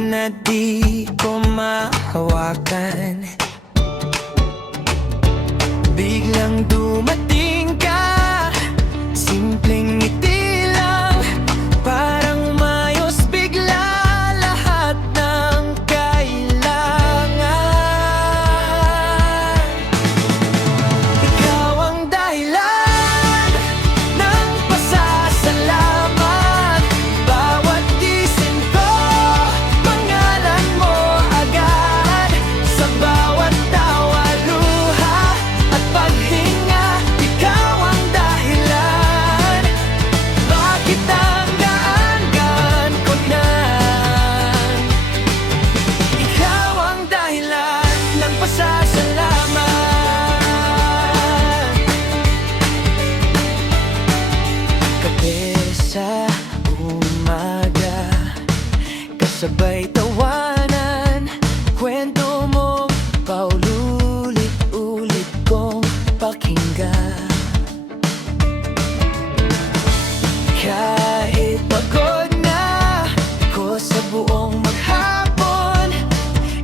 na di ko mahawakan. Biglang dumating ka, simpleng ngiti lang, parang umayos bigla lahat ng kailangan. Ikaw ang dahilan ng pasasalamat. Bawat gising ko, pangalan mo agad. Sa bawat tawa, luha at paghinga, ikaw ang dahilan. Bakit ang gaan-gaan ko na? Ikaw ang dahilan ng pasasalamat. Kape sa umaga, kasabay tawanan, kwento mo paulit-ulit kong pakinggan. Kahit pagod na ko sa buong maghapon,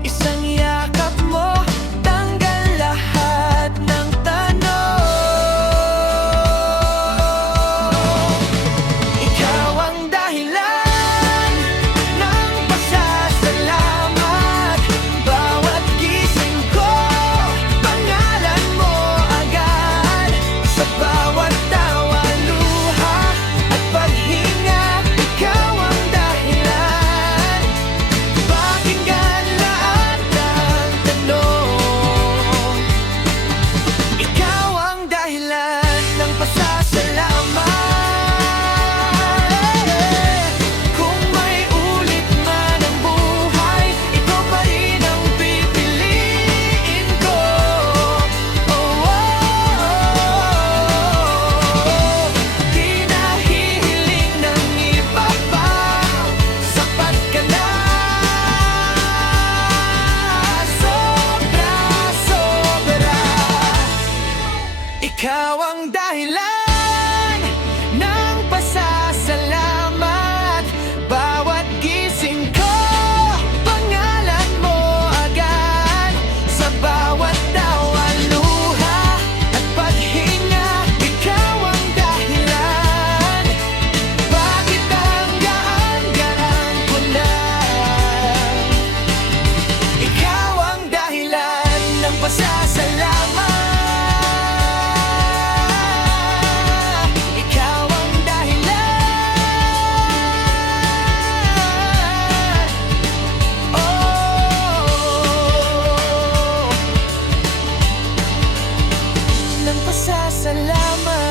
isang yakap mo, tanggal lahat ng tanong. Ikaw ang dahilan ng pasasalamat. Bawat gising ko, pangalan mo agad. Sa bawat tawa, luha at paghinga, ikaw ang dahilan. Pakinggan lahat ng tanong. Ikaw ang dahilan ng pasasalamat. Kung may ulit man ang buhay, ikaw pa rin ang pipiliin ko. Oh, di nahihiling ng iba pa, sapat ka na. Sobra-sobra. Ikaw ang dahilan ng pasasalamat. Bawat gising ko, pangalan mo agad. Sa bawat tawa, luha at paghinga, ikaw ang dahilan. Bakit ang gaan-gaan ko na? Ikaw ang dahilan ng pasasalamat. Ikaw ang dahilan. Oh, ng pasasalamat.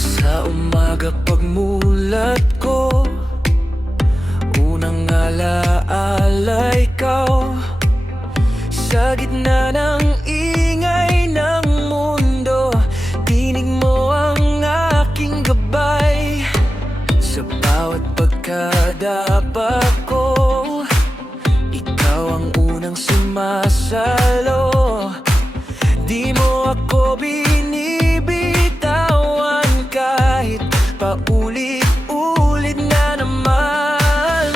Sa umaga pagmulat ko, unang alaala ikaw. Sa gitna ng ingay ng mundo, tinig mo ang aking gabay. Sa bawat pagkadapa ko, ikaw ang unang sumasalo. Di mo ako binibitawan kahit paulit-ulit na naman.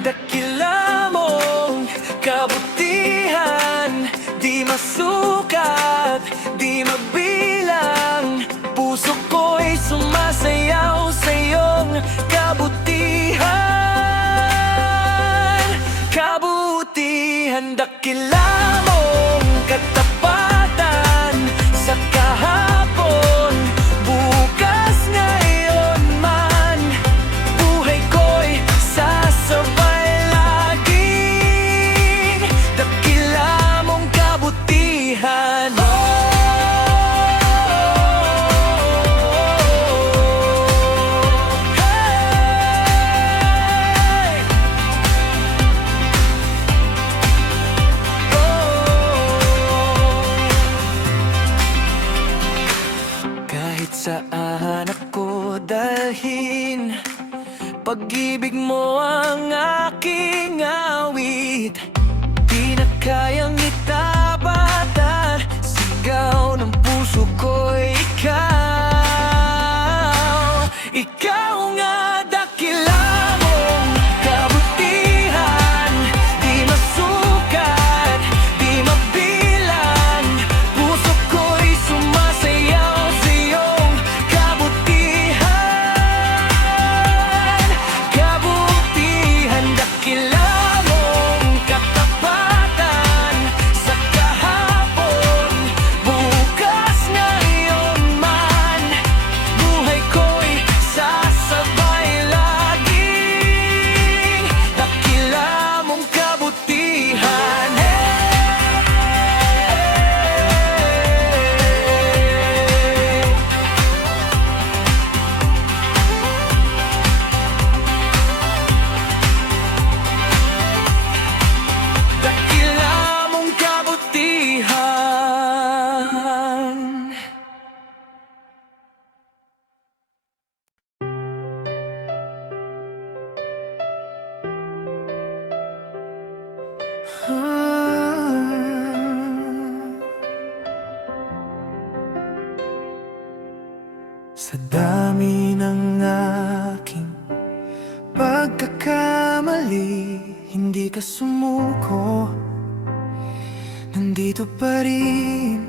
Dakila mong kabutihan, di masukat, di mabilang. Puso ko'y sumasayaw sa iyong kabutihan. Kabutihan, dakila mong katapatan sa kahapon, bukas, ngayon man. Buhay ko'y sasabay laging, dakila mong kabutihan. Hey! saan ako dalhin. Pag-ibig mo ang aking awit, di na kayang itapatan. Sigaw ng puso ko'y ikaw. Ikaw nga dakila mong kabutihan, di masukat, di mabilang. Puso ko'y sumasayaw sa iyong kabutihan. Kabutihan, dakila mong katapatan. Sa kahapon, bukas, ngayon man, buhay ko'y sasabay laging. Dakila mong kabutihan. Dakila mong kabutihan. Sa dami ng aking pagkakamali, hindi ka sumuko. Nandito pa rin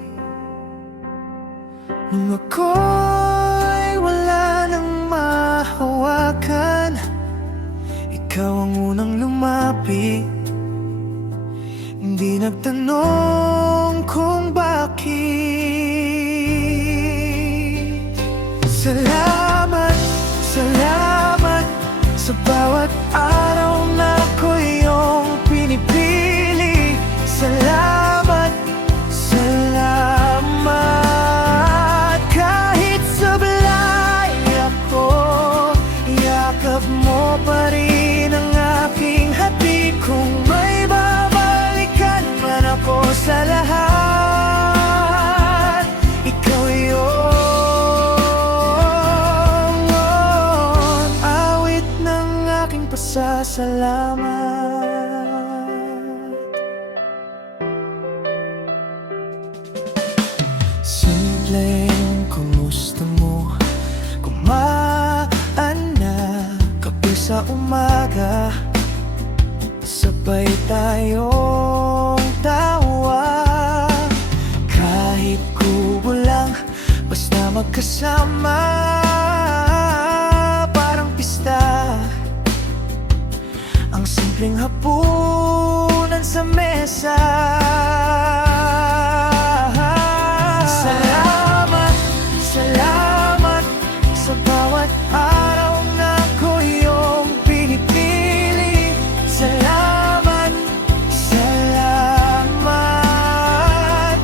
nung ako'y wala nang mahawakan. Ikaw ang unang lumapit, hindi nagtanong kung bakit. Salamat, salamat sa bawat araw na ako'y iyong pinipili. Salamat, salamat. Kahit sablay ako, yakap mo pa rin ang aking hati. Kung may babalikan man ako sa lahat, ikaw yun. Awit ng aking pasasalamat. Simpleng kumusta mo, kumaan na kape sa umaga. Sabay tayong tawa, kahit kubo lang, basta magkasama. Parang pista, ang simpleng hapunan sa mesa. Salamat, salamat sa bawat araw na ako'y iyong pinipili. Salamat, salamat.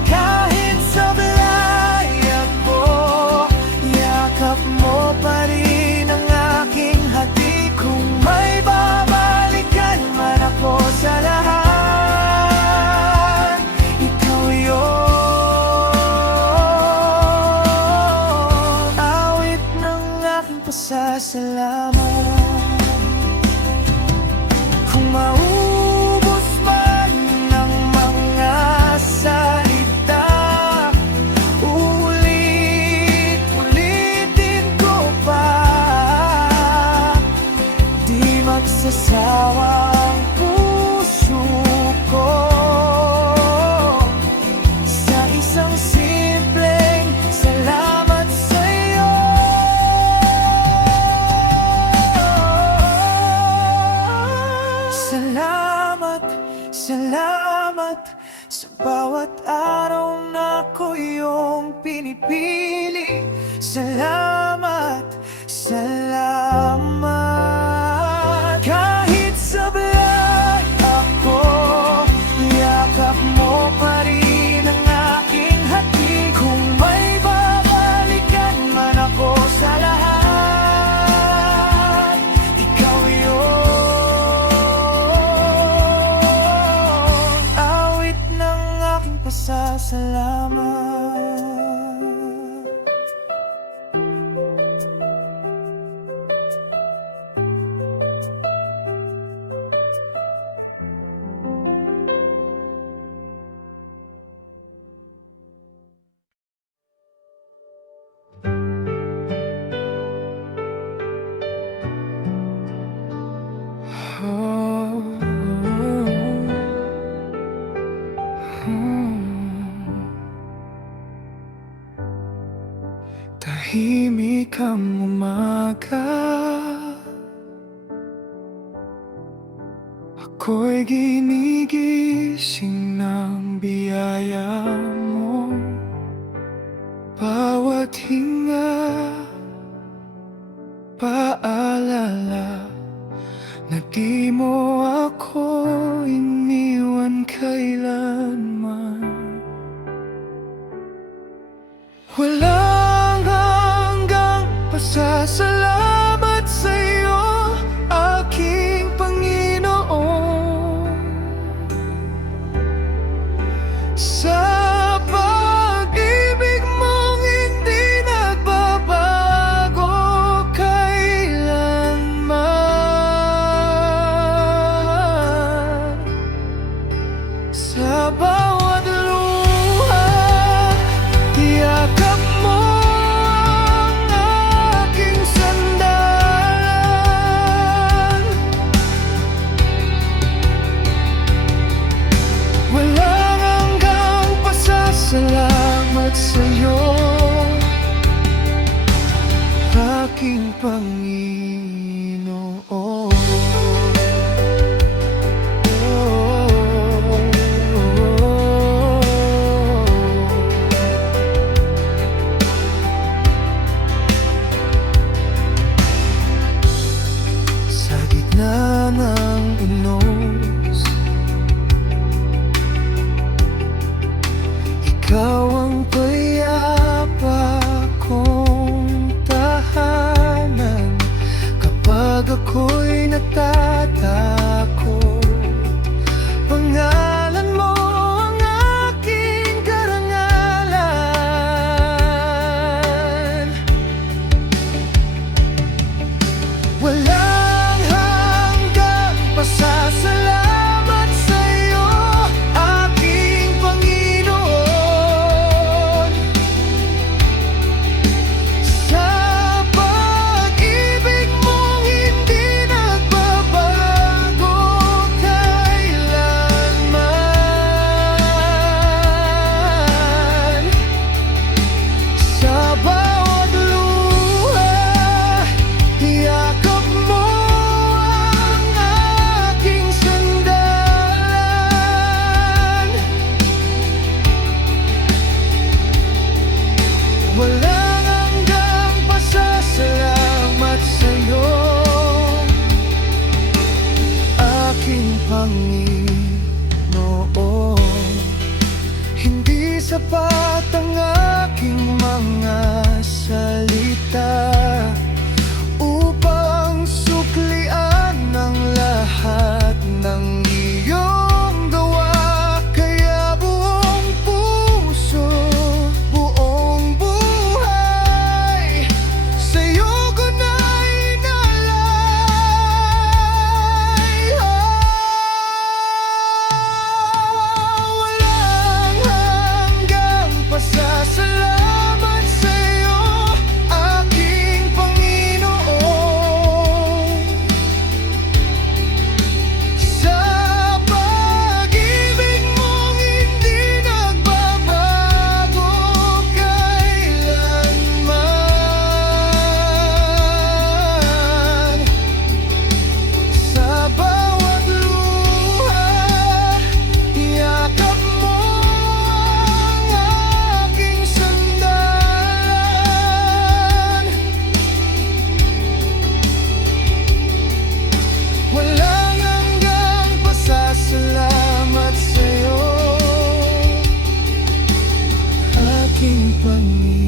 Kahit sablay ako, yakap mo pa rin ang aking hati. Kung may babalikan man ako sa lahat, ikaw yun. Awit ng aking pasasalamat. Kung maubos man ang mga salita, ulit-ulitin ko pa. Di magsasawa ang puso ko sa isang simpleng salamat sa'yo. Salamat, salamat sa bawat araw na ako iyong pinipili. Salamat, salamat. Kahit sablay ako, yakap mo pa rin ang aking hati. Kung may babalikan man ako sa lahat, ikaw yun. Awit ng aking pasasalamat. likang umaga, ako'y ginigising ng biyaya mo. Bawat hinga, paalala na di mo ako iniwan kailanman. Walang hanggang pasasalamat sa'yo, aking Panginoon, sa pag-ibig mong hindi nagbabago kailanman. Sa bawat luha, yakap mo ang aking sandalan. Walang hanggang pasasalamat sa'yo, aking Panginoon. Sa gitna ng unos, ikaw ang payapa kong tahanan. Kapag ako'y natatakot, pangalan mo ang aking karangalan. Walang hanggang pasasalamat sa'yo, aking Panginoon, sa pag-ibig mong hindi nagbabago kailanman. Sa bawat luha, yakap mo ang aking sandalan. Walang hanggang pasasalamat sa'yo, aking Panginoon. Hindi sapat ang aking mga salita upang suklian ang lahat ng iyong gawa. Kaya buong puso, buong buhay, sa'yo ko na inalay. Walang hanggang pasasalamat sa'yo, aking Panginoon, sa pag-ibig mong hindi nagbabago kailanman. Sa bawat luha, yakap mo ang aking sandalan. Walang hanggang pasasalamat sa'yo, aking Panginoon.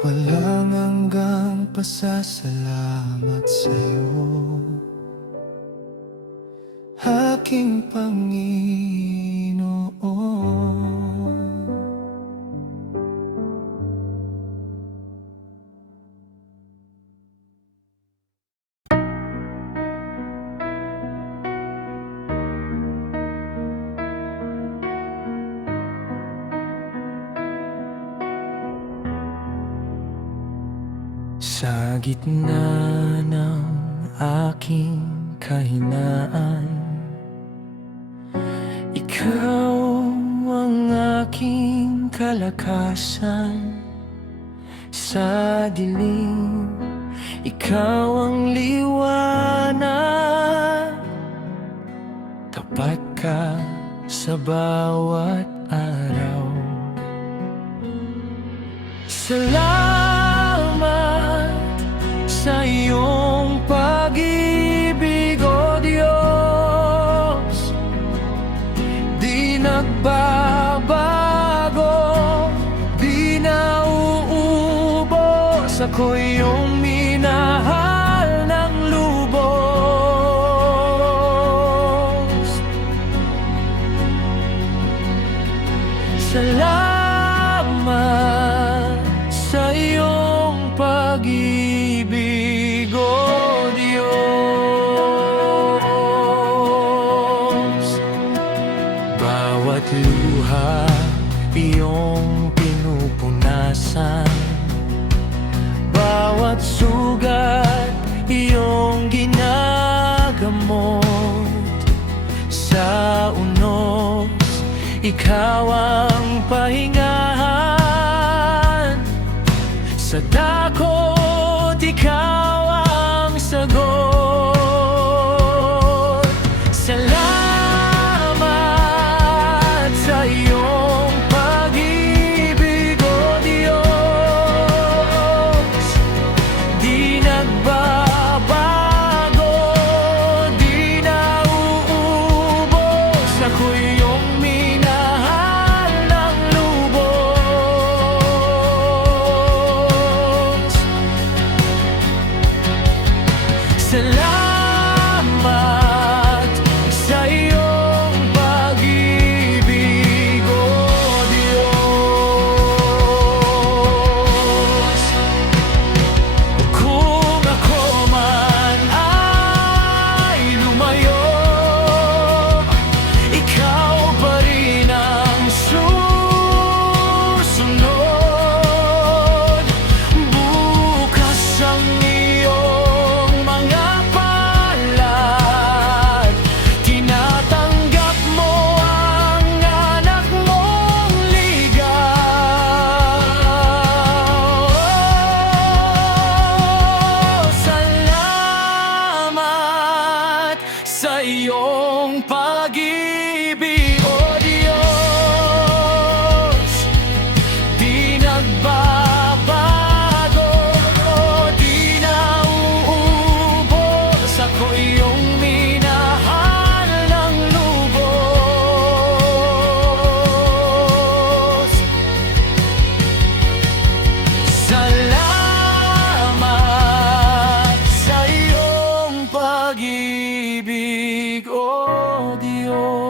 Walang hanggang pasasalamat sa'yo, aking Panginoon. Sa gitna ng aking kahinaan, ikaw ang aking kalakasan sa dilim, ikaw ang liwanag. Tapat ka sa bawat araw. Salamat sa iyong pag-ibig, O Diyos. Di nagbabago, di nauubos. Ako iyong minahal ng lubos. Salamat sa iyong pag-ibig, O Diyos. Bawat luha iyong pinupunasan, bawat sugat iyong ginagamot. Sa unos, ikaw ang pahingahan. Sa takot, ikaw ang sagot. Salamat sa iyong pag-ibig, O Diyos. Di nagbabago, di nauubos. Ako iyong minahal ng lubos. Salamat sa iyong pag-ibig, O Diyos. Kung ako man ay lumayo, ikaw pa rin ang susunod. Bukas ang iyong mga palad, tinatanggap mo ang anak mong ligaw. Salamat sa iyong pag-ibig, O Diyos. Di nagbabago, di nauubos. Ako iyong minahal ng lubos. Salamat sa iyong pag-ibig, O Diyos.